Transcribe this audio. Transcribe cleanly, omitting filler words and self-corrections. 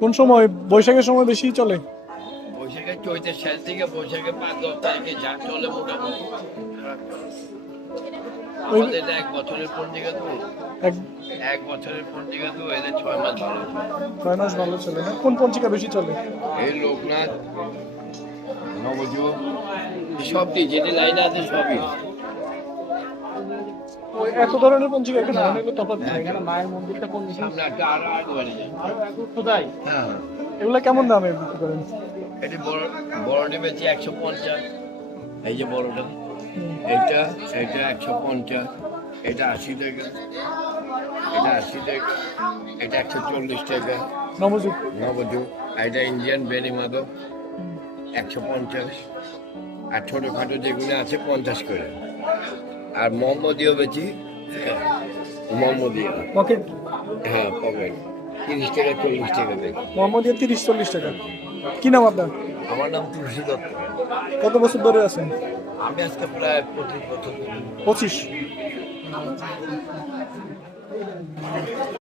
কোন সময় বৈশাখের সময় বেশি চলে? বৈশাখের চৈতের শেষ থেকে বৈশাখের ৫-১০ তারিখে যা চলে মোটামুটি। ওই আমাদের এটা ১ বছরের পঞ্জিকা তো, এক ১ বছরের পঞ্জিকা তো, এদের ৬ মাস ভালো চলে। 6 মাস ভালো চলে না? কোন পঞ্জিকা বেশি চলে? এই লোকনাথ, নবযুগ, সবই যেটা লাইনে আছে সবই। ওই এত ধরনের পঞ্জিকা এখানে অনেক তফাৎ নাই। এখানে মায়ের মন্দিরটা কোন দিকে? সামনে একটা আরো বাড়ি যায়। আরো এক খোদাই। হ্যাঁ, এগুলা কেমন দামে বিক্রি করেন? এটি বড়টি বেশি ১৫০। এই যে বড়টা, হুম। এটা ১৫০, এটা ৮০ টাকা, এটা ৮০ টাকা, এটা ১৪০ টাকা নবযুগ। নবযুগ, আর এটা ইন্ডিয়ান বেনি মাদক ১৫০। আর ছোটোখাটো যেগুলো আছে ৫০ করে। আর মোহাম্মদীয় বেশি, মোহাম্মদীয়, পকেট হ্যাঁ পকেট ৩০ টাকা ৪০ টাকা বেশি। মোহাম্মদিয়া 30-40 টাকা। কি নাম আপনার? আমার নাম তুলসী দত্ত। কত বছর ধরে আছেন? আমি আজকে প্রায় ২৫ বছর ধরে। 25।